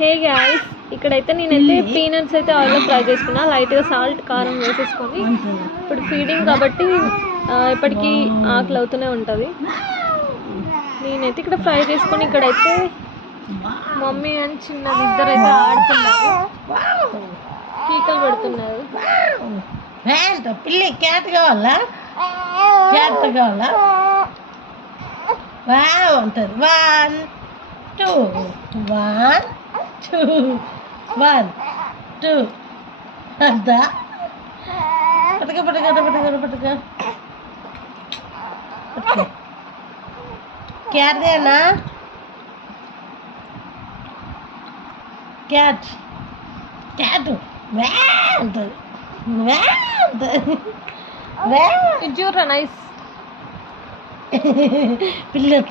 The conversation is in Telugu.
హే గాయ్స్, ఇక్కడైతే నేనైతే పీనట్స్ అయితే ఆయిల్లో ఫ్రై చేసుకున్నా, లైట్గా సాల్ట్ కారం వేసేసుకొని. ఇప్పుడు ఫీడింగ్ కాబట్టి ఎప్పటికీ ఆకలి అవుతూనే ఉంటుంది. నేనైతే ఇక్కడ ఫ్రై చేసుకొని, ఇక్కడైతే మమ్మీ అండ్ చిన్నది ఇద్దరైతే ఆడుతున్నారు, కీకలు పెడుతున్నారు. పిల్లి క్యాట్ కావాలా? క్యాట్ కావాలా? ఉంటుంది 1 2 1 2 1 2 అదా పట్టుక పట్టుక పట్టుక పట్టుక పట్టుక క్యాట్దేనా? క్యాట్ క్యాట్ ఉంటుంది చూడరా నైస్ పిల్లలు